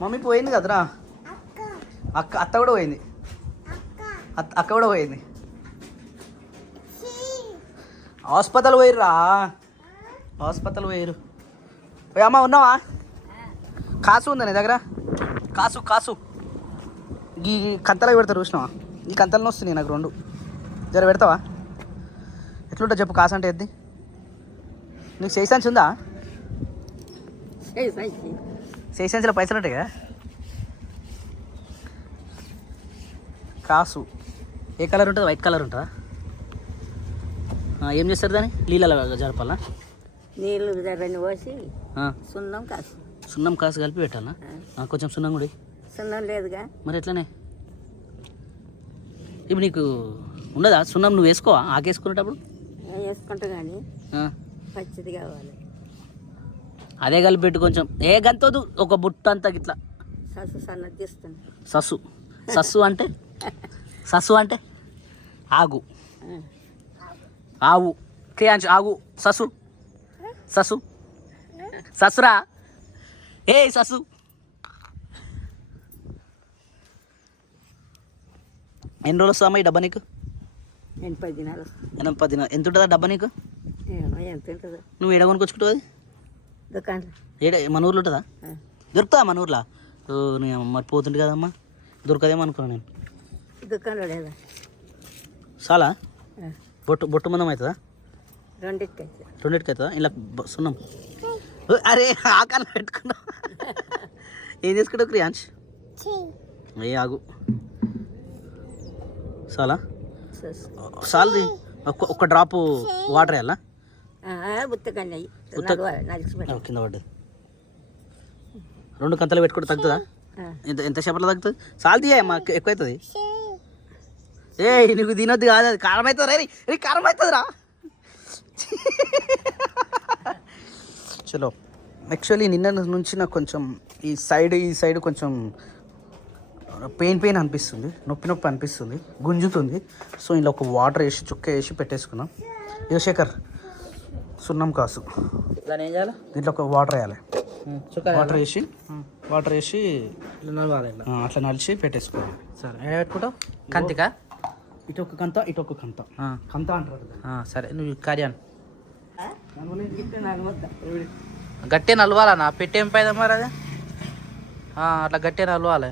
Mummy పోయింది కదరా. అత్త కూడా పోయింది. అక్క కూడా పోయింది. హాస్పిటల్ పోయిర్రా. హాస్పిటల్ పోయిరు. అమ్మ ఉన్నావా? కాసు ఉందా నీ దగ్గర? కాసు ఈ కంతలకు పెడతారు చూసినావా? ఈ కంతలను వస్తున్నాయి నాకు 2 జర పెడతావా? ఎట్లుంటా చెప్పు. కాసు అంటే ఎద్ది నీకు 6 సెన్స్ ఉందా? 6 సెన్స్లో పైసలు ఉంటాయి కదా. కాసు ఏ కలర్ ఉంటుంది? వైట్ కలర్ ఉంటుందా? ఏం చేస్తారు దాన్ని? నీళ్ళలో జరపాలా? నీళ్ళు రెండు పోసి సున్నం కాసు కలిపి పెట్టాలా? కొంచెం సున్నం కూడా. సున్నం లేదుగా మరి ఎట్లనే? ఇప్పుడు నీకు ఉండదా సున్నం? నువ్వు వేసుకోవా ఆకేసుకునేటప్పుడు? వేసుకుంటా కానీ పచ్చిది కావాలి. అదే కలిపి పెట్టు కొంచెం. ఏ గంతదు ఒక బుట్ట అంతా గిట్లా. సస్సు సన్నది తీస్తాను. సస్సు అంటే ఆగు. ఆవు క్రియాంశ్ ఆగు. ససురా. ఏ ససు. ఎన్ని రోజులు వస్తామా ఈ డబ్బా నీకు? 10 దినాలు. 10 దినాలు. ఎంత ఉంటుందా డబ్బా నీకు? ఎంత ఉంటుందో. నువ్వు ఏడ కొనుక్కొచ్చుకుంటావు? అది దుకాణం మన ఊర్లో ఉంటుందా? దొరుకుతుందా మన ఊర్లో? నేను మరి పోతుంటే కదమ్మా, దొరకదేమో అనుకున్నాను నేను. దుకాణంలో లేదా? చాలా బొట్టు మందం అవుతుందా? 2కి అవుతుందా? ఇలా సున్నం. అరే ఆకాలం పెట్టుకున్నావు. ఏం చేసుకుంటావు క్రియాంశ్? ఏ ఆగు. చాలా ఒక డ్రాప్ వాటర్ వేయాలా? కింద పడ్డది. 2 కంతలు పెట్టుకుంటే తగ్గుతుందా? ఎంత సేపట్లో తగ్గుతుంది? చాలు తీయ మాకు ఎక్కువ అవుతుంది. ఏ నీకు తినొద్దు కాదు, అది కారం అవుతుంది. రే కారం అవుతుంది రా. చలో యాక్చువల్లీ నిన్న నుంచి నాకు కొంచెం ఈ సైడ్ కొంచెం పెయిన్ అనిపిస్తుంది, నొప్పి అనిపిస్తుంది, గుంజుతుంది. సో ఇలా ఒక వాటర్ వేసి చుక్క వేసి పెట్టేసుకున్నాం. ఇక శేఖర్ సున్నం కాసు దాన్ని ఏం చేయాలి? దీంట్లో ఒక వాటర్ వేయాలి. వాటర్ వేసి అట్లా నలిచి పెట్టేసుకోవాలి. సరే పెట్టుకుంటావు కంతికా? ఇటు ఒక కంత అంటారు. సరే నువ్వు కార్యాన్ని గట్టే నలవాలన్నా. పెట్టేం పైదా మరి అది? అట్లా గట్టే నలవాలి.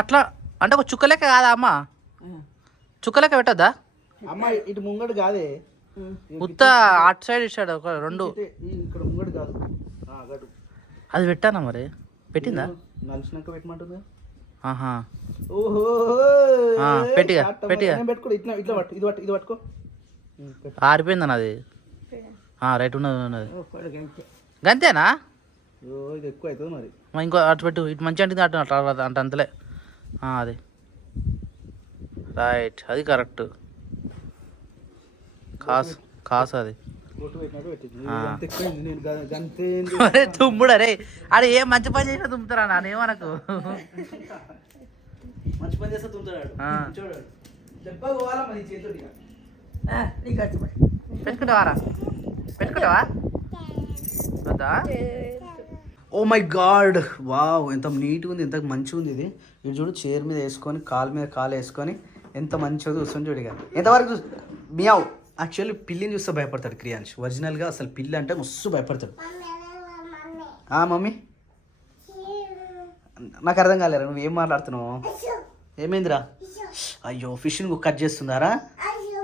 అట్లా అంటే ఒక చుక్క లెక్క కాదా అమ్మ? చుక్క లెక్క పెట్టద్దా అమ్మ? ఇటు ముంగడు కాదే, ఉత్త అటు సైడ్ ఇచ్చాడు ఒక 2. ఇక్కడ ముంగడు కాదు, అది పెట్టానా మరి? పెట్టిందా? నలిసినాక పెట్టమంటుంది. ఓహో పెట్టిగా ఇది పట్టుకో. ఆరిపోయిందన్న అది. రైట్ ఉన్నది. గంతేనా? ఇది ఎక్కువ అవుతుంది మరి. ఇంకో అటు పెట్టు. ఇటు మంచి అంటే అటు అంటే అంతలే. అది రైట్, అది కరెక్ట్. కాసు అది. తుమ్ముడు అరే అరే ఏం మంచి పని చేసినా తుమ్ముతారా? నానేమనకు. మంచి పని చేస్తే తుమ్ముతాడు. పెట్టుకుంటావా? ఓ మై గాడ్, వావ్ ఎంత నీట్గా ఉంది, ఎంత మంచిగా ఉంది ఇది. ఇది చూడు, చైర్ మీద వేసుకొని కాలు మీద కాలు వేసుకొని ఎంత మంచిగా చూస్తుంది చూడిగా. ఎంతవరకు మియావ్. యాక్చువల్లీ పిల్లిని చూస్తే భయపడతాడు క్రియాంశ్. ఒరిజినల్గా అసలు పిల్లి అంటే మస్తు భయపడతాడు. మమ్మీ నాకు అర్థం కాలేరా నువ్వు ఏం మాట్లాడుతున్నావు? ఏమైందిరా? అయ్యో ఫిష్ని కట్ చేస్తున్నారా?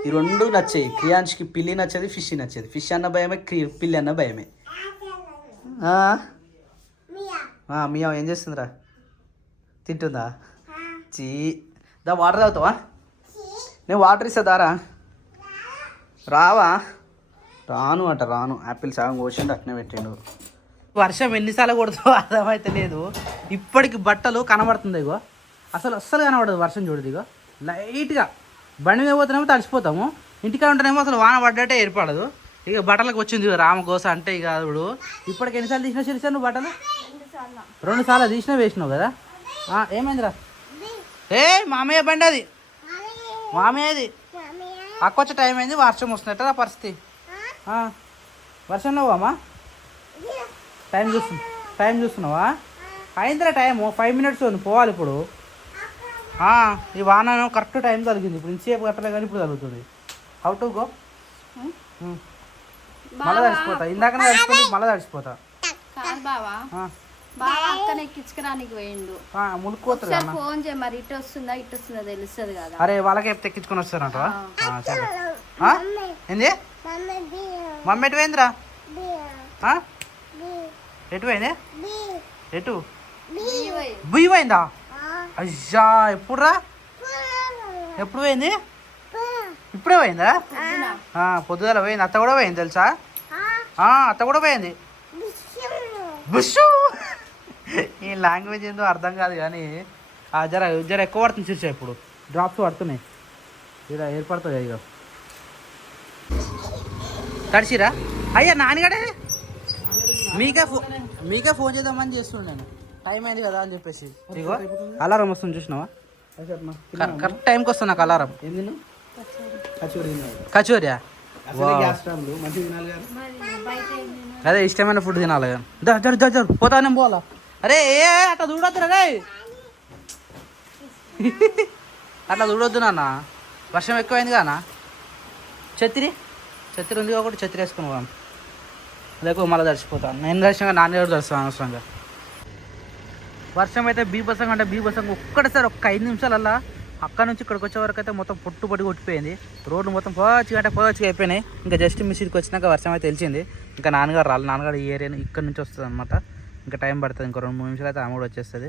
ఈ 2 నచ్చాయి క్రియాంష్కి. పిల్లి నచ్చేది, ఫిష్ నచ్చేది. ఫిష్ అన్న భయమే, పిల్లి అన్న భయమే. మియా ఏం చేస్తుందిరా? తింటుందా? దా వాటర్ తాగుతావా? నేను వాటర్ ఇస్తా దారా. రావా? రాను యాపిల్ సగం కోసిండు అట్నే పెట్టిండు. వర్షం ఎన్నిసార్లు కొడుతుందో అర్థమైతే లేదు. ఇప్పటికి బట్టలు కనబడుతుంది. ఇగో అస్సలు కనబడదు వర్షం. చూడదు ఇగో లైట్గా. బండి మీద పోతేనేమో తడిసిపోతాము, ఇంటికాడ ఉంటేనేమో అసలు వాన పడ్డట్టే ఏర్పడదు. ఇక బట్టలకు వచ్చింది రామగోస అంటే. ఇక ఇప్పుడు ఇప్పటికి ఎన్నిసార్లు తీసినా చేసాను నువ్వు బట్టలు? 2 సార్లు తీసినా వేసినావు కదా. ఏమైందిరా? మామయ్య బండి అది, మామయ్యది. అక్కొచ్చే టైం అయింది, వర్షం వస్తున్నట్టు ఆ పరిస్థితి. వర్షంలో అమ్మా టైం చూస్తున్నావా? అయిందిరా టైము 5 minutes ఉంది, పోవాలి ఇప్పుడు. ఈ వాన కరెక్ట్ టైం జరిగింది, ఇప్పుడు ఇంతసేపు కట్టలే కానీ ఇప్పుడు జరుగుతుంది. How to go? మళ్ళీ తడిచిపోతా, ఇందాకనే తడిచిపోయి మళ్ళీ తడిచిపోతా. కాదు బావా, బావా అక్కని ఎక్కించుకురానికి పోయిండు. మునుక్కోతుంది అన్న. ఫోన్ చేయి మరి, ఇటు వస్తుందా ఇటు వస్తుందా తెలుస్తుంది కదా. అరే వాళ్ళకి చెప్తే ఎక్కించుకొని వస్తారంట. సరే ఏంది మమ్మీ ఎటు పోయిందిరా? ఎటు పోయింది? ఎటు బుయ్యి పోయిందా? అయ్యా ఎప్పుడురా? ఎప్పుడు పోయింది? ఇప్పుడే పోయిందా? పొద్దుగాల పోయింది. అత్త కూడా పోయింది తెలుసా? అత్త కూడా పోయింది. బుషు ఈ లాంగ్వేజ్ ఏందో అర్థం కాదు కానీ జర జర ఎక్కువ పడుతుంది చూసా, ఇప్పుడు డ్రాప్స్ పడుతున్నాయి, ఇలా ఏర్పడుతుంది. ఇక తడిసిరా? అయ్యా నాన్నగడే మీకే ఫోన్ చేద్దామని చేస్తుండే నేను, టైం అయింది కదా అని చెప్పేసి. ఇగో అలారం వస్తుంది చూసినావా? కరెక్ట్ టైంకి వస్తుంది నాకు అలారం. కచోరియా? అదే ఇష్టమైన ఫుడ్ తినాలి. జరు పోతానే పోవాలా? అరే అట్లా చూడొద్దు రే, అట్లా చూడొద్దు నాన్న, వర్షం ఎక్కువైంది కానా. ఛత్రి ఉంది కాబట్టి ఛత్రి వేసుకుని పోదాం, లేకపోతే మళ్ళీ తడిచిపోతాను. నేను దర్శనంగా నాన్న ఎవరు దర్శనం అనవసరంగా. వర్షం అయితే బీభత్సంగా అంటే బీభత్సంగా ఒక్కటేసారి 5 నిమిషాలల్లా అక్కడ నుంచి ఇక్కడికి వచ్చే వరకు అయితే మొత్తం పొట్టుపడి కొట్టిపోయింది. రోడ్లు మొత్తం పచ్చిగా అయిపోయినాయి. ఇంకా జస్ట్ మిస్కి వచ్చినాక వర్షం అయితే తెలిసింది. ఇంకా నాన్నగారు రాలి, నాన్నగారు ఈ ఏరియా ఇక్కడ నుంచి వస్తుంది అనమాట. ఇంకా టైం పడుతుంది, ఇంకో 2-3 నిమిషాలు అయితే ఆమె కూడా వచ్చేస్తుంది.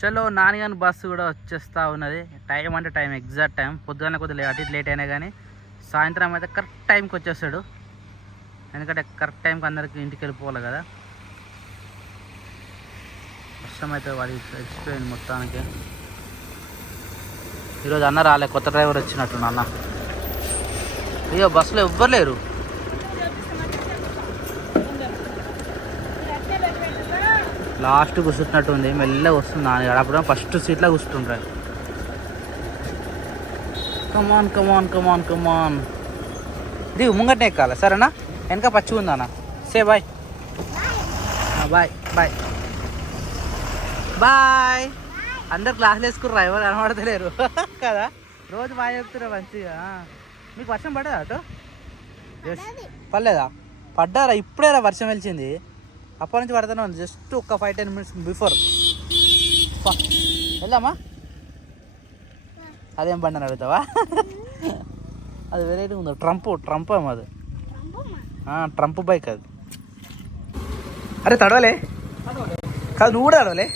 చలో నాన్నగారి బస్సు కూడా వచ్చేస్తూ ఉన్నది. టైం అంటే టైం, ఎగ్జాక్ట్ టైం. పొద్దున్న కొద్దిగా అటు ఇటు లేట్ అయినా కానీ సాయంత్రం అయితే కరెక్ట్ టైంకి వచ్చేస్తాడు. ఎందుకంటే కరెక్ట్ టైంకి అందరికి ఇంటికి వెళ్ళిపోవాలి కదా. వర్షం అయితే వాడి వచ్చిపోయింది మొత్తానికి. ఈరోజు అన్న రాలే, కొత్త డ్రైవర్ వచ్చినట్టు అన్న. అయ్యో బస్సులో ఎవ్వరు లేరు. లాస్ట్ కూర్చుంటున్నట్టు ఉంది, మెల్లగా వస్తుంది నాన్న. అప్పుడు ఫస్ట్ సీట్లో కూర్చుంటారు. కమాన్ కమాన్ కమాన్ కమాన్ ఇది ముంగట్నే ఎక్కాలి సరేనా? వెనక పచ్చి ఉందన్న. Say bye bye bye bye. అందరు క్లాసులు వేసుకుర్రా, ఎవరు కనబడతలేరు కదా. రోజు బాగా చెప్తున్నారు మంచిగా. మీకు వర్షం పడ్డదా అటు? పర్లేదా? పడ్డారా? ఇప్పుడేరా వర్షం వెలిచింది, అప్పటి నుంచి పడుతూనే ఉంది. జస్ట్ ఒక 5-10 minutes బిఫోర్. వెళ్దామా? అదేం బండి అని అడుగుతావా? అది వెరైటీ ఉందా? ట్రంప్ ఏమో అది, ట్రంప్ బైక్ అది. అరే తడవలే కాదు, నువ్వు కూడా అడవలే.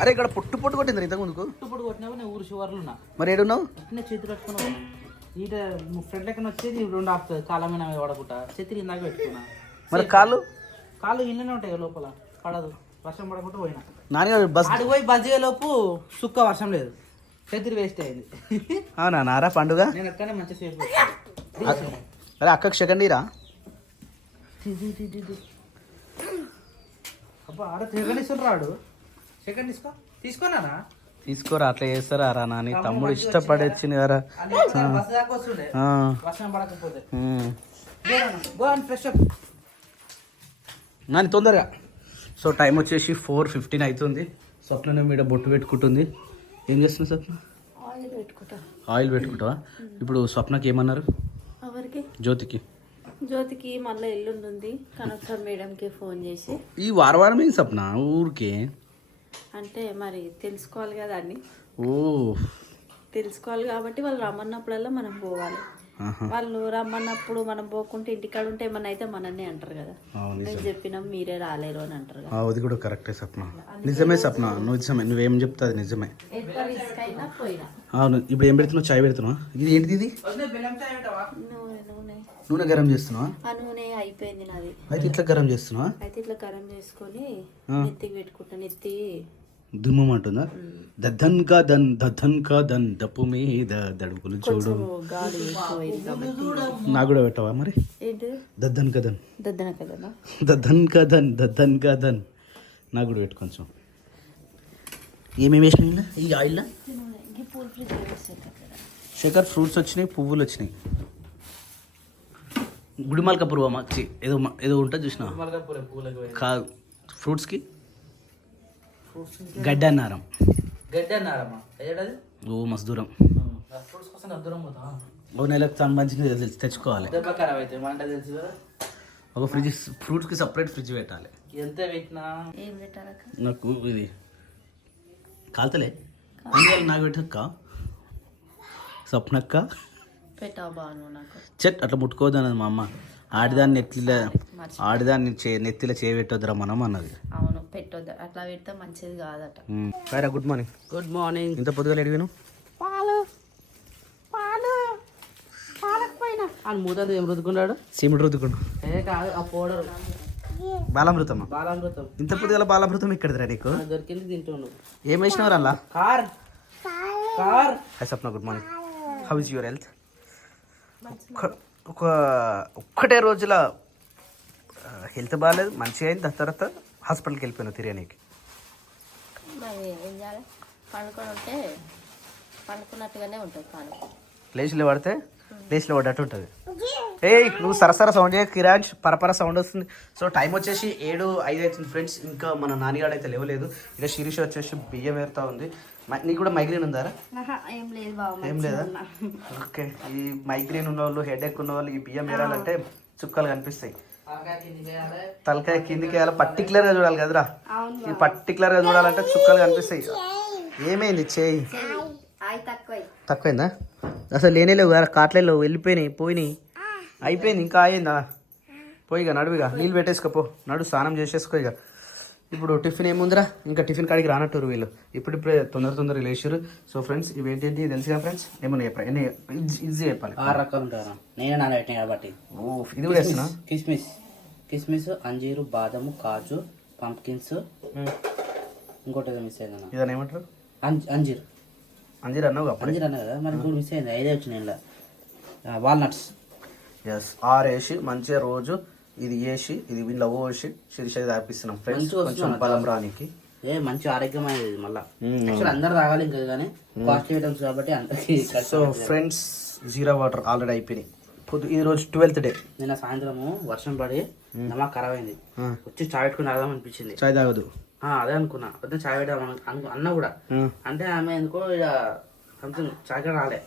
అరే ఇక్కడ పొట్టు కొట్టింది ఇంతకు ముందుకు. పొట్టు కొట్టినావు, నేను ఊరు చివర్లు ఉన్నా. మరి ఏడున్నావు? చేతులు పెట్టుకున్నావు. ఈట ఫ్రెండ్ లెక్కన వచ్చేది 2 ఆపుతుంది కాలమైన పడకుండా. చేతులు ఇందాక పెట్టుకున్నా. మరి కాళ్ళు ఇళ్ళనే ఉంటాయి లోపల, పడదు. వర్షం పడకుండా పోయినా నాన్నగారు బస్ ఆడికి పోయి బజ్జే లోపు సుక్క వర్షం లేదు, చేతులు వేస్ట్ అయింది. అవునా నారా పండుగ? నేను ఎక్కడనే మంచి సేఫ్. అరే అక్కకి సెకండ్ ఇయరా? అబ్బా ఆడ సెకండ్ ఇస్తున్నాడు. సెకండ్ తీసుకోనా? తీసుకోరా, అట్లా చేస్తారా రా నాని. తమ్ముడు ఇష్టపడి వచ్చింది కదా. నాని తొందరగా. సో టైం వచ్చేసి 4:15 అవుతుంది. స్వప్న మీద బొట్టు పెట్టుకుంటుంది. ఏం చేస్తున్నా స్వప్న? ఆయిల్ పెట్టుకుంటావా? ఇప్పుడు స్వప్నకి ఏమన్నారు? జ్యోతికి మళ్ళీ ఎల్లుండి కనెక్టర్ మేడంకి ఫోన్ చేసి ఈ వారం ఏం స్వప్న ఊరికే అంటే మరి తెలుసుకోవాలి కదా అన్ని. తెలుసుకోవాలి కాబట్టి వాళ్ళు రమ్మన్నప్పుడల్లా మనం పోవాలి. వాళ్ళు రమ్మన్నప్పుడు మనం పోకుంటే ఇంటికాడ ఉంటే ఏమన్నా అయితే మనన్నే అంటారు కదా. నేను చెప్పినాం మీరే రాలేరు అని అంటారు కదా. అది కూడా కరెక్టే సప్న, నిజమే సప్న, నువ్వేం చెప్తా అది నిజమే. అవును. ఇప్పుడు ఏం పెడుతున్నావు? చాయ్ పెడుతున్నావా? ఇది ఏంటిది? ఇది నూనె గరం చేస్తున్నావా? ఆ నూనె అయిపోయింది నాది. అయితే ఇట్లా గరం చేస్తున్నావా? అయితే ఇట్లా గరం చేసుకొని నెత్తికి పెట్టుకుంటా. నెత్తి దుమ్మంటుందా? దద్దన్ కా దన్ దప్పు మీద దడుపులు చూడు. నాకు కూడా పెట్టవా మరి? దద్దన్ కదన్ నాకు కూడా పెట్టు కొంచెం. ఏమేమి వేసినా ఈ ఆయిల్? శేఖర్ ఫ్రూట్స్ వచ్చినాయి, పువ్వులు వచ్చినాయి. గుడిమల్క పువ్వు ఏదో ఉంటుంది చూసినా? కాదు, ఫ్రూట్స్కి గడ్డి అన్నారం. గడ్డి అన్నారమ్మా ఏడది ఓ మస్తు దూరం. ఫ్రూట్స్ కోసం అంత దూరం పోతా ఒక నెలకు సంబంధించి తెచ్చుకోవాలి. దెబ్బ ఖరాబ్ అయితే మన తెలుసు కదా. ఒక ఫ్రిడ్జ్, ఫ్రూట్స్కి సపరేట్ ఫ్రిడ్జ్ పెట్టాలి. ఎంత పెట్టినా ఏం పెట్టాలక్క? నాకు ఇది కాలుతలే నాకు పెట్టక్క స్వప్నక్క పెట్టావు బాను నాకు. చెట్ అట్లా ముట్టుకోవద్దు అన్నది మా అమ్మ. ఆడిదాన్ని ఆడిదాన్ని నెత్తిలో చేయబెట్టొద్దురా మనం అన్నది. అవును పెట్టొద్దు, అట్లా పెడితే మంచిది కాదట. సరే గుడ్ మార్నింగ్. Good morning. ఇంత పొద్దుగా అడిగాను అని మూతంతో ఏం రుద్దుకున్నాడు? సిమెంట్ రుద్దుకుండు. ఏ కాదు ఆ పౌడర్ బాలామృతమా? బాలామృతం. ఇంత పొద్దుగా బాలామృతం ఇక్కడ నీకు దొరికింది తింటుండు. ఏం వేసినవారు అలా? Car car. High Sapna, good morning. How is your health? ఒక్కటే రోజుల హెల్త్ బాగాలేదు, మంచిగా అయింది. దాని తర్వాత హాస్పిటల్కి వెళ్ళిపోయాను తిరిగానికి. మరి ఏం చేయాలి? పండుకొని ఉంటే పండుకున్నట్టుగానే ఉంటుంది. లేచిలో పడితే లేచిలో పడ్డట్టు ఉంటుంది. ఏయ్ నువ్వు సరసర సౌండ్ చేయ కిరాంచ్, పరపర సౌండ్ వస్తుంది. సో టైం వచ్చేసి 7:05 అవుతుంది ఫ్రెండ్స్. ఇంకా మన నాన్నగాడు అయితే లేవలేదు. ఇక శిరీష వచ్చేసి బియ్యం ఏరుతా ఉంది. నీకు కూడా మైగ్రేన్ ఉందారా? ఏం లేదు బాబు. ఏం లేదా? ఓకే. ఈ మైగ్రేన్ ఉన్న వాళ్ళు, హెడేక్ ఉన్న వాళ్ళు ఈ బియ్యం ఏరాలంటే చుక్కలు కనిపిస్తాయి. తలకాయ కిందికి వేయాలి, పర్టికులర్గా చూడాలి కదరా. ఈ పర్టికులర్గా చూడాలంటే చుక్కలు కనిపిస్తాయి. ఏమైంది చేయి? తక్కువైందా? అసలు లేనే లేవు కదా, కాట్లలో వెళ్ళిపోయినాయి, పోయినాయి, అయిపోయింది. ఇంకా అయిందా? పోయిగా నడువుగా నీళ్ళు పెట్టేసుకోపో, నడు స్నానం చేసేసుకో. ఇక ఇప్పుడు టిఫిన్ ఏముందిరా? ఇంకా టిఫిన్ కాడికి రానట్టురు వీళ్ళు. ఇప్పుడిప్పుడే తొందరగా లేచారు. సో ఫ్రెండ్స్ ఇవి ఏంటి తెలుసుగా ఫ్రెండ్స్? ఏమన్నా చెప్పాలి, ఎన్ని ఈజీ చెప్పాలి. 6 రకాలు ఉంటారా? నేనే నానబెట్టినా కాబట్టి. ఓ ఇది కూడా వేస్తున్నా. కిస్మిస్, అంజీరు, బాదము, కాజు, పంప్కిన్స్, ఇంకోటి ఏదో మిస్ అయిందన్న. ఇదని ఏమంటారు? అంజీర్ అన్నావు అంజీర్ అన్నా కదా, మరి ఇంకోటి మిస్ అయింది. 5 వచ్చినాయి ఇలా. వాల్నట్స్. ఎస్ 6 వేసి మంచిగా రోజు ఇది వేసి ఇది వీళ్ళ పోసి శిరీష తాపిస్తున్నాం ఫ్రెండ్స్, కొంచెం బలం రానికి. మంచి ఆరోగ్యమైనది. మళ్ళీ యాక్చువల్ అందరు తాగాలి ఇంకా, కానీ కాస్ట్లీ ఐటమ్స్ కాబట్టి అందరికి. సో ఫ్రెండ్స్ జీరా వాటర్ ఆల్రెడీ అయిపోయినాయి. ఈ రోజు 12th డే. నిన్న సాయంత్రము వర్షం పడి నమ్మా ఖరాబ్ అయింది. వచ్చి చాయ్ పెట్టుకుని తాగదాం అనిపించింది. చాయ్ తాగదు అదే అనుకున్నా, వద్దు చాయ్ పెడదాం అన్న కూడా. అంటే ఆమె ఎందుకో ఇక సంథింగ్ చాయ్ కూడా రాలే.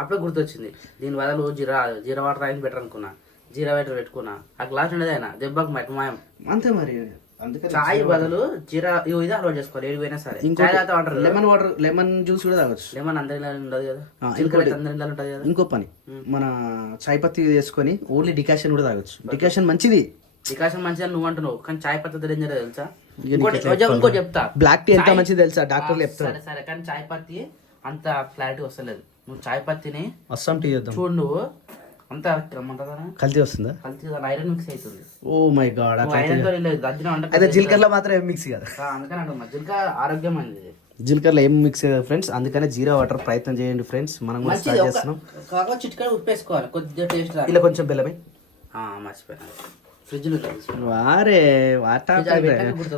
అప్పుడే గుర్తొచ్చింది, దీని బదులు జీరా వాటర్ తాగి బెటర్ అనుకున్నా. జీరా వాటర్ పెట్టుకున్నా. ఆ గ్లాస్ ఉండేది అయినా దెబ్బకు మట్టి మాయం. అంతే మరి. చాయ్ బదులు జీరా ఇది అలవాటు చేసుకోవాలి. ఏడిపోయినా సరే చాయ్ తాగుతా ఉంటారు. లెమన్ జ్యూస్ కూడా తాగొచ్చు. లెమన్ అందరి ఉండదు కదా, అందరి ఉంటది కదా. ఇంకో పని, మన చాయ్ పత్తి వేసుకొని ఓన్లీ డికాషన్ కూడా తాగొచ్చు. డికాషన్ మంచిది. డికాషన్ మంచిది నువ్వు అంటున్నావు, కానీ చాయ్ పత్తి డేంజర్ తెలుసా? ఇంకో చెప్తా, బ్లాక్ టీ ఎంత మంచిది తెలుసా? డాక్టర్లు చెప్తారు. సరే కానీ చాయ్ పత్తి అంత క్లారిటీ వస్తలేదు. నువ్వు చాయ్ పత్తిని అస్సాం టీ చేద్దాం చూడు. నువ్వు అంత కల్తీ వస్తుందా? కల్తీ ఐరన్ మిక్స్ అవుతుంది. Oh my God. అయితే జీలకర్రలో మాత్రం ఏం మిక్స్ కదా, అందుకని అంటున్నా జీలకర్ర ఆరోగ్యమైనది. జీలకర్రలో ఏం మిక్స్ కదా ఫ్రెండ్స్. అందుకనే జీరా వాటర్ ప్రయత్నం చేయండి ఫ్రెండ్స్. మనం కూడా స్టార్ట్ చేస్తున్నాం. చిట్కా ఉప్పేసుకోవాలి కొద్దిగా టేస్ట్. ఇలా కొంచెం బెల్లమే మర్చిపోయినా ఫ్రిడ్జ్ లో. వారే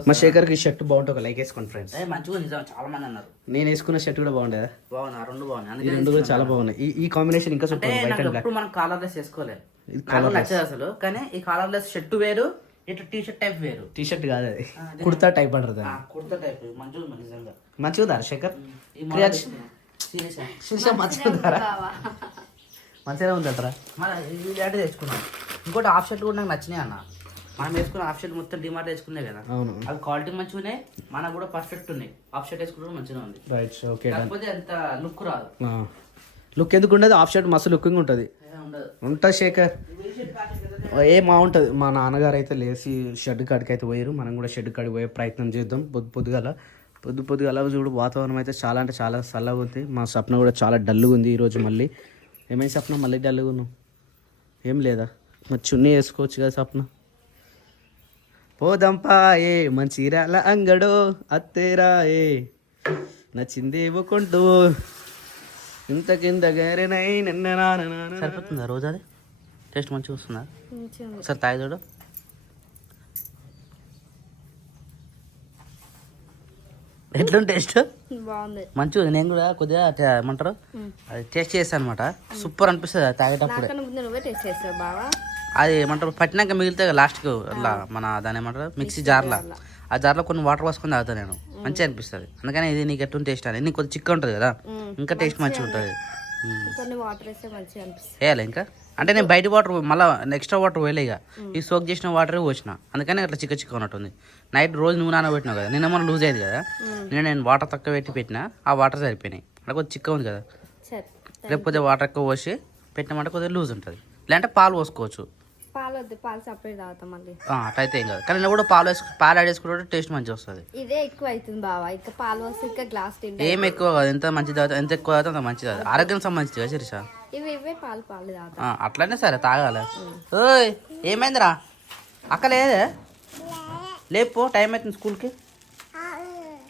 మా శేఖర్కి షర్ట్ బాగుంటుంది, ఒక లైక్ వేసుకోండి ఫ్రెండ్స్. మంచిగా నిజం చాలా మంది అన్నారు. నేను వేసుకున్న షర్ట్ కూడా బాగుండేదా? బాగున్నా, రెండు బాగున్నాయి. ఈ రెండు కూడా చాలా బాగున్నాయి. ఈ కాంబినేషన్ ఇంకా సూపర్. White and black. మనం కాలర్లెస్ వేసుకోలేదు, నాకు నచ్చదు అసలు. కానీ ఈ కాలర్లెస్ షర్ట్ వేరు, ఇటు టీ షర్ట్ టైప్ వేరు. టీ షర్ట్ కాదు అది, కుర్తా టైప్ అంటారు. కుర్తా టైప్ మంచిగా నిజంగా మంచిగా ఉందా శేఖర్? మంచిగా ఉందంటారా? ఇలాంటి తెచ్చుకున్నాం. ఇంకోటి హాఫ్ షర్ట్ కూడా నాకు నచ్చినాయి అన్న. మనం వేసుకున్న హాఫ్ షర్ట్ మొత్తం డిమార్ట్ వేసుకున్నాయి కదా, అవి క్వాలిటీ మంచిగా ఉన్నాయి, మనకు కూడా పర్ఫెక్ట్ ఉన్నాయి. హాఫ్ షర్ట్ వేసుకుంటే మంచిగా ఉంది. Right, okay. కాకపోతే అంత లుక్ రాదు. లుక్ ఎందుకు ఉండదు? హాఫ్ షర్ట్ మస్తు లుకింగ్ ఉంటుంది. ఉంటుంది శేఖర్, బాగుంటుంది. మా నాన్నగారు అయితే లేచి షెడ్ కాడికి అయితే పోయారు. మనం కూడా షెడ్ కాడికి పోయే ప్రయత్నం చేద్దాం. పొద్దుగాల చూడు వాతావరణం అయితే చాలా అంటే చాలా చల్లగా ఉంది. మా స్వప్న కూడా చాలా డల్గా ఉంది ఈరోజు. మళ్ళీ ఏమైంది స్వప్న? మళ్ళీ డల్గా ఉన్నావు? ఏం లేదా? మరి చున్నీ వేసుకోవచ్చు కదా స్వప్న. పోదంపా ఏ మంచిరాల అంగడో అత్తేరా ఏ నచ్చింది ఇవ్వకుంటూ ఇంత కింద గారినై నిన్న సరిపోతుందా రోజు? అది టేస్ట్ మంచిగా వస్తుందా? సరే తాగి చూడు. ఎట్లుంది టేస్ట్? మంచిగా ఉంది. నేను కూడా కొద్దిగా ఏమంటారు అది టేస్ట్ చేస్తాను అనమాట. సూపర్ అనిపిస్తుంది అది తాగేటప్పుడు. అది ఏమంటారు పట్టినాక మిగిలితే లాస్ట్కి అట్లా మన దాని ఏమంటారు మిక్సీ జార్లా ఆ జార్లో కొన్ని వాటర్ పోసుకొని తాగుతాను నేను, మంచిగా అనిపిస్తుంది. అందుకని ఇది నీకు ఎట్టు టేస్ట్ అని, నీకు కొద్దిగా చిక్క ఉంటుంది కదా, ఇంకా టేస్ట్ మంచిగా ఉంటుంది. కొన్ని వాటర్ వేస్తే మంచిగా అనిపిస్తుంది. వేయాలి ఇంకా అంటే నేను బయట వాటర్ మళ్ళీ ఎక్స్ట్రా వాటర్ వేయలే, ఇక ఈ సోక్ చేసిన వాటరే పోసిన, అందుకని అట్లా చిక్క ఉన్నట్టుంది. నైట్ రోజు నువ్వు నానబెట్టినావు కదా, నిన్న మనం లూజ్ అయ్యేది కదా, నేను వాటర్ తక్కువ పెట్టినా ఆ వాటర్ సరిపోయినాయి, అక్కడ కొద్దిగా చిక్క ఉంది కదా. లేకపోతే వాటర్ ఎక్కువ పోసి పెట్టినామంటే కొద్దిగా లూజ్ ఉంటుంది. లేదంటే పాలు పోసుకోవచ్చు, పాలు వద్దు, పాలు సపరేట్ తాగుతాం మళ్ళీ. అట్లయితే ఏం కాదు, కానీ నేను కూడా పాలు యాడ్ చేసుకుంటే టేస్ట్ మంచిగా వస్తుంది. ఇదే ఎక్కువ అవుతుంది బావా, ఇంకా పాలు వస్తే ఇంకా గ్లాస్ ఏం ఎక్కువ కాదు, ఎంత మంచిది తాగుతా ఎంత ఎక్కువ తాగుతా అంత మంచిది, ఆరోగ్యానికి సంబంధించి కదా శిరీష. ఇవే పాలు తాగుతా. అట్లనే సరే తాగాలి. ఓయ్ ఏమైందిరా అక్క లేదే, లేపో టైం అవుతుంది స్కూల్కి,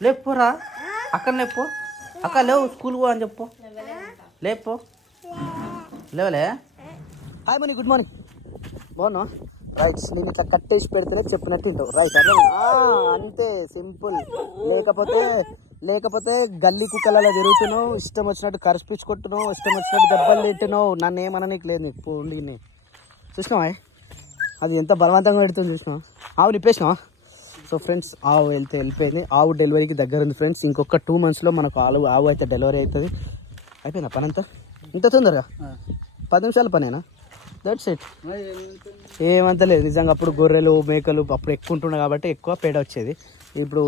లేపోరా అక్కడ లేపో, అక్క లేవు స్కూల్కి పో అని చెప్పు, లేపో లేవలే. Hi money, good morning. బాగున్నా? రైట్, నేను ఇట్లా కట్టేసి పెడితేనే చెప్పినట్టు తింటావు. రైట్, అదే అంతే సింపుల్. లేకపోతే గల్లీ కుక్కలలో తిరుగుతున్నావు, ఇష్టం వచ్చినట్టు కరిపించుకుంటున్నావు, ఇష్టం వచ్చినట్టు దెబ్బలు తింటున్నావు, నన్ను ఏమననీకు లేదు నీకు. పోండి చూసినావా అది ఎంత బలవంతంగా పెడుతుంది, చూసినావా? ఆవు నిప్పేసినావా? సో ఫ్రెండ్స్, ఆవు వెళ్ళిపోయింది. ఆవు డెలివరీకి దగ్గర ఉంది ఫ్రెండ్స్. ఇంకొక 2 monthsలో మనకు ఆవు అయితే డెలివరీ అవుతుంది. అయిపోయిందా పని అంతా? ఇంత తొందరగా 10 నిమిషాల పనేనా? That's it. ఏమంత లేదు నిజంగా. అప్పుడు గొర్రెలు మేకలు అప్పుడు ఎక్కువ ఉంటుండే కాబట్టి ఎక్కువ పేడ వచ్చేది. ఇప్పుడు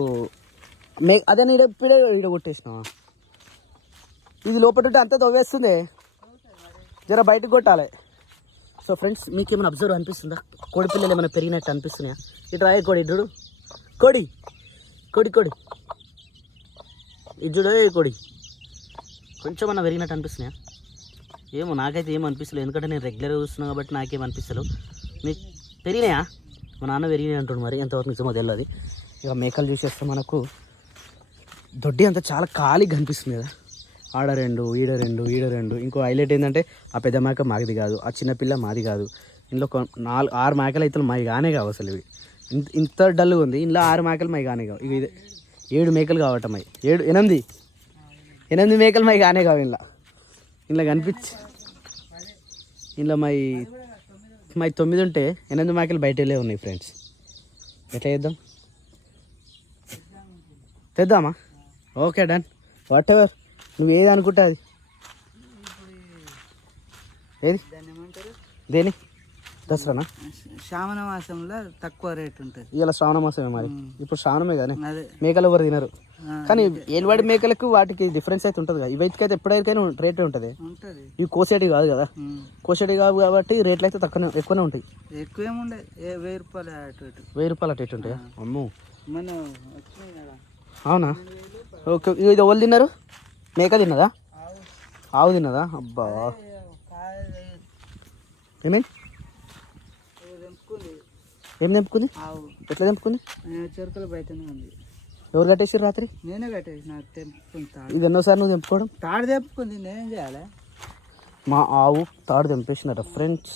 అదే ఈడ కొట్టేసినావా? ఇది లోపల అంతా తవ్వేస్తుంది, జర బయటకు కొట్టాలి. సో ఫ్రెండ్స్, మీకేమైనా అబ్జర్వ్ అనిపిస్తుందా? కోడి పిల్లలు ఏమైనా పెరిగినట్టు అనిపిస్తున్నాయా? ఇటు రాయే కోడి, ఇడ్డు కోడి కోడి కోడి ఇడ్డు కోడి కొంచెం అన్న పెరిగినట్టు అనిపిస్తున్నాయా? ఏమో నాకైతే ఏమో అనిపిస్తలేదు, ఎందుకంటే నేను రెగ్యులర్గా చూస్తున్నాను కాబట్టి నాకేం అనిపిస్తలేదు. మీకు పెరిగినాయా? మా నాన్న పెరిగినాయి అంటుండు, మరి ఎంతవరకు నిజమో తెలియదు. ఇక మేకలు చూసేస్తే మనకు దొడ్డి అంతా చాలా ఖాళీగా కనిపిస్తుంది కదా. ఆడ 2 ఈడ 2. ఇంకో హైలైట్ ఏంటంటే ఆ పెద్ద మేక మాది కాదు, ఆ చిన్నపిల్ల మాది కాదు. ఇందులో 6 మేకలు అయితే మావి కానే కావు అసలు. ఇవి ఇంత డల్గా ఉంది, ఇందులో 6 మేకలు మావి కానే కావు. ఇవి 7 మేకలు కావటం అవి 8 మేకలు మావి కానే కావు. ఇంట్లో కనిపించి ఇంట్లో మై 9 ఉంటే 8 మేకలు బయట వెళ్ళే ఉన్నాయి ఫ్రెండ్స్. ఎట్లా చేద్దాం? తెద్దామా? ఓకే డన్, వాట్ ఎవర్ నువ్వు ఏది అనుకుంటా అది. ఏది దేని దసరానా? శ్రావణ మాసంలో తక్కువ రేట్ ఉంటుంది. ఇవాళ శ్రావణ మాసమే మరి, ఇప్పుడు శ్రావణమే కానీ మేకలు ఎవరు తినరు. కానీ ఏలువాడి మేకలకు వాటికి డిఫరెన్స్ అయితే ఉంటుంది కదా. ఇవైతే ఎప్పుడైనా రేటే ఉంటుంది. ఇవి కోసేటివి కాదు కదా, కోసేటివి కాదు కాబట్టి రేట్లు అయితే ఎక్కువనే ఉంటాయి. ఎక్కువేముండే 1000 రూపాయలు అటు ఇటు. 1000 రూపాయలు అటు ఇటు ఉంటాయా? అమ్మో, మన వచ్చినాయి కదా. అవునా? ఓకే, ఇది ఎవరు తిన్నారు? మేక తిన్నదా? ఆవు తిన్నదా? అబ్బా, ఏమైంది? ఏం తెంపుకుంది? ఎట్లా తెంపుకుంది? చెరుకులు బయటనే ఉంది. ఎవరు కట్టేసారు రాత్రి? నేనే కట్టేసి నాకు తెంపుకుంది. ఇది ఎన్నోసారి నువ్వు తెంపుకోవడం? తాడు తెంపుకుంది, నేనేం చేయాలి? మా ఆవు తాడు తెంపేసిందట ఫ్రెండ్స్.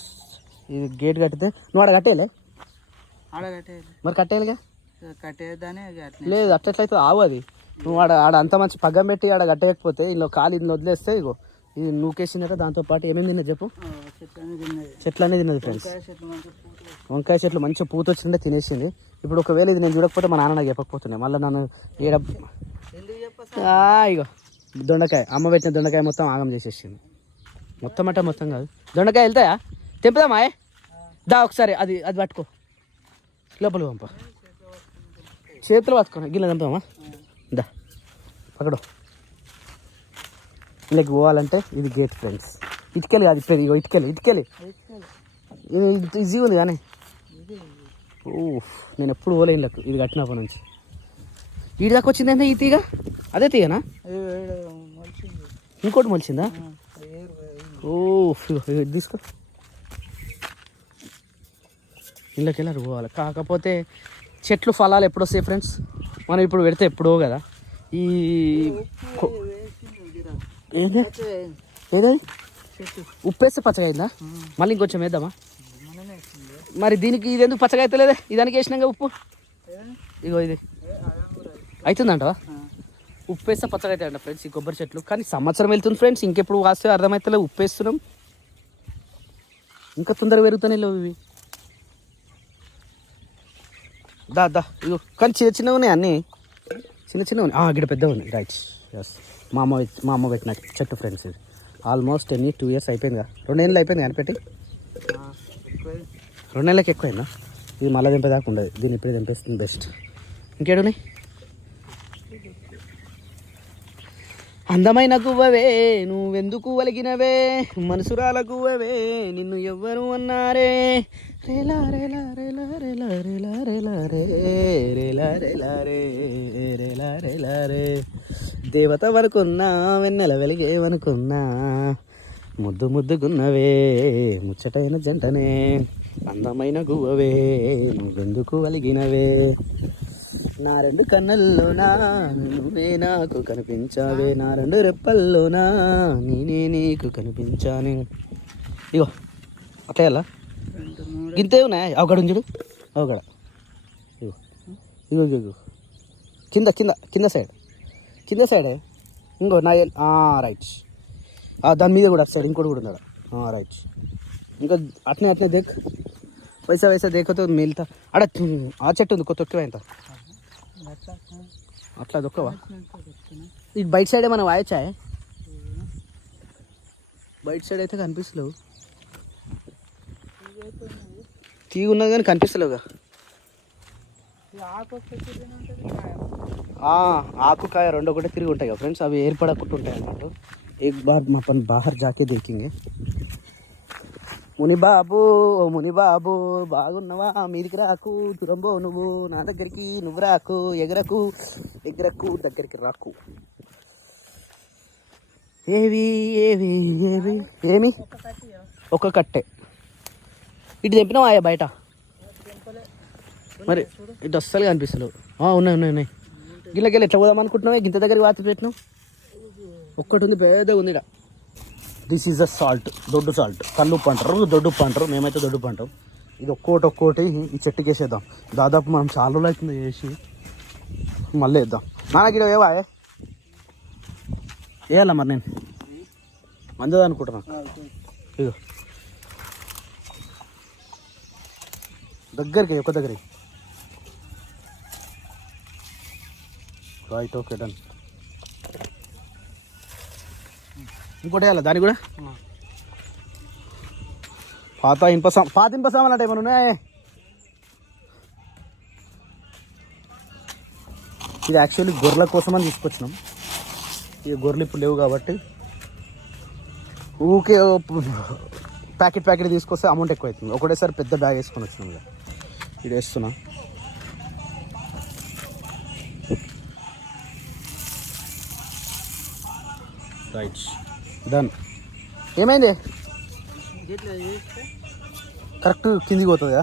ఇది గేట్ కట్టితే నువ్వు ఆడ కట్టేయాలి. ఆడ కట్టేయాలి మరి కట్టేయాలిగా. కట్టేద్దానే లేదు అట్లయితే ఆవు అది. నువ్వు ఆడ అంత మంచి పగ్గం పెట్టి ఆడ కట్టేయకపోతే ఇందులో కాలు ఇందులో వదిలేస్తే ఇగో ఇది నూకేసిందట. దాంతోపాటు ఏమేమి తిన్నది చెప్పు? చెట్లనే తిన్నది ఫ్రెండ్స్. వంకాయ చెట్లు మంచిగా పూత వచ్చిండే తినేసింది. ఇప్పుడు ఒకవేళ ఇది నేను చూడకపోతే మా నాన్న నాకు చెప్పకపోతుండే, మళ్ళీ నన్ను ఏడ. ఇగో దొండకాయ, అమ్మ పెట్టిన దొండకాయ మొత్తం ఆగం చేసేసింది. మొత్తం అంటే మొత్తం కాదు, దొండకాయ వెళ్తాయా? తెంపుదామా? దా ఒకసారి అది పట్టుకో, లోపలికి పంప. చేతులు పట్టుకో, గిన్నె తెంపుదామా? దా పక్కడు. ఇళ్ళకి పోవాలంటే ఇది గేట్ ఫ్రెండ్స్. ఇటుకెళ్ళి కాదు ఇప్పుడు, ఇగో ఇటుకెళ్ళి ఇది ఈజీ ఉంది కానీ నేను ఎప్పుడు పోలే ఇళ్ళకు. ఇది కట్టినప్పటి నుంచి ఈడి దాకా వచ్చిందంటే ఈ తీగ అదే తీగనా? ఇంకోటి మొలిచిందా? తీసుకో. ఇళ్ళకి వెళ్ళారు పోవాలి. కాకపోతే చెట్లు ఫలాలు ఎప్పుడు వస్తాయి ఫ్రెండ్స్? మనం ఇప్పుడు పెడితే ఎప్పుడో కదా. ఈ ఏదది ఉప్పేస్తే పచ్చగా అయిందా? మళ్ళీ ఇంకొంచెం వేద్దామా? మరి దీనికి ఇది ఎందుకు పచ్చగా అవుతలేదే? ఇదానికి వేసినాక ఉప్పు ఇగో ఇది అవుతుందంటవా? ఉప్పు వేస్తే పచ్చగా అవుతాయంట ఫ్రెండ్స్ ఈ కొబ్బరి చెట్లు. కానీ సంవత్సరం వెళ్తుంది ఫ్రెండ్స్, ఇంకెప్పుడు వాస్తే అర్థమవుతలే. ఉప్పు వేస్తున్నాం ఇంకా తొందరగా పెరుగుతానే లేవు ఇవి. దా దా ఇగో కానీ చిన్న చిన్నగా ఉన్నాయి అన్నీ చిన్న చిన్నగా ఉన్నాయి గిడ పెద్దగా ఉన్నాయి రైట్ ఎస్ మా అమ్మ పెట్టిన చెట్టు ఫ్రెండ్స్ ఇది ఆల్మోస్ట్ 2 years అయిపోయిందిగా 2 నెలలు అయిపోయింది కానీ పెట్టి 2 నెలలకి ఎక్కువైందా ఇది మళ్ళీ దింపేదాకా ఉండదు దీన్ని ఇప్పుడే దింపేస్తుంది బెస్ట్ ఇంకేడున్నాయి అందమైన గువ్వవే నువ్వెందుకు వలిగినవే మనసురాల గువ్వవే నిన్ను ఎవ్వరు అన్నారే రేలా రేలా రేలా రేలా రేలా రేలా రే రేలా రేలా రే రేలా రేలా రే దేవత వరకున్నా వెన్నెల వెలిగేవనుకున్నా ముద్దు ముద్దుగున్నవే ముచ్చటైన జంటనే అందమైన గువ్వవే నువ్వెందుకు వలిగినవే నా 2 కన్నుల్లోనా నువ్వే నాకు కనిపించావే నా 2 రెప్పల్లోనా నేనే నీకు కనిపించాను ఇగో అట్లా ఎలా గింతే ఉన్నాయి అవగడ ఉంచుడు అవగడ ఇగో ఇగో ఇగో కింద కింద కింద సైడే ఇంకో నా రైట్ దాని మీద కూడా సైడ్ ఇంకోటి కూడా ఉన్నాడు రైట్ ఇంకా అట్నే దేక్ వైసా దేకతో మిల్తా అడ ఆ చెట్టు ఉంది కొత్త ఎంత అట్లా దొక్కవా ఇది బయట సైడ్ ఏమైనా వాయచ్చా బయట సైడ్ అయితే కనిపిస్తలేవు తీగ ఉన్నది కానీ కనిపిస్తలేవుగా ఆకుకాయ 2 ఒకటే తిరిగి ఉంటాయి కదా ఫ్రెండ్స్ అవి ఏర్పడకుండా ఉంటాయి అన్నట్టు एक बार अपन बाहर जाके देखेंगे ముని బాబు బాగున్నవా మీదికి రాకు తురంబో నువ్వు నా దగ్గరికి నువ్వు రాకు ఎగరకు దగ్గరికి రాకు ఏమి ఒక కట్టె ఇటు తెంపినావా ఆయా బయట మరి ఇటు అస్సలు కనిపిస్తలేవు ఉన్నాయి గిల్లకెళ్ళి ఎట్లా పోదాం అనుకుంటున్నావు గింత దగ్గరికి వాతి పెట్టినావు ఒక్కటి ఉంది పెద్దగా ఉంది ఇక్కడ దిస్ ఈజ్ అ సాల్ట్ దొడ్డు సాల్ట్ కల్లుప్పు అంటారు దొడ్డుప్పు అంటారు మేమైతే దొడ్డుప్పు అంటాం ఇది ఒక్కోటి ఈ చెట్టుకి వేసేద్దాం దాదాపు మనం చాలా రోజులు అవుతుంది వేసి మళ్ళీ వేద్దాం నాన్నకి ఏవా వేయాలా మరి నేను మంచిది అనుకుంటున్నా ఇదో దగ్గరికి ఒక్క దగ్గరికి రైట్ ఓకే డన్ ఇంకోటి వేయాలి దాన్ని కూడా పాత ఇనుప సామాన్లు అంటే ఏమైనా ఉన్నాయా ఇది యాక్చువల్లీ గొర్రెల కోసం అని తీసుకొచ్చినాం ఇక గొర్రెలు ఇప్పుడు లేవు కాబట్టి ఊకే ప్యాకెట్ తీసుకొస్తే అమౌంట్ ఎక్కువ అవుతుంది ఒకటేసారి పెద్ద బ్యాగ్ వేసుకొని వచ్చినాం ఇక ఇది వేస్తున్నా రైట్ డన్ ఏమైంది కరెక్ట్ కిందికి పోతుందా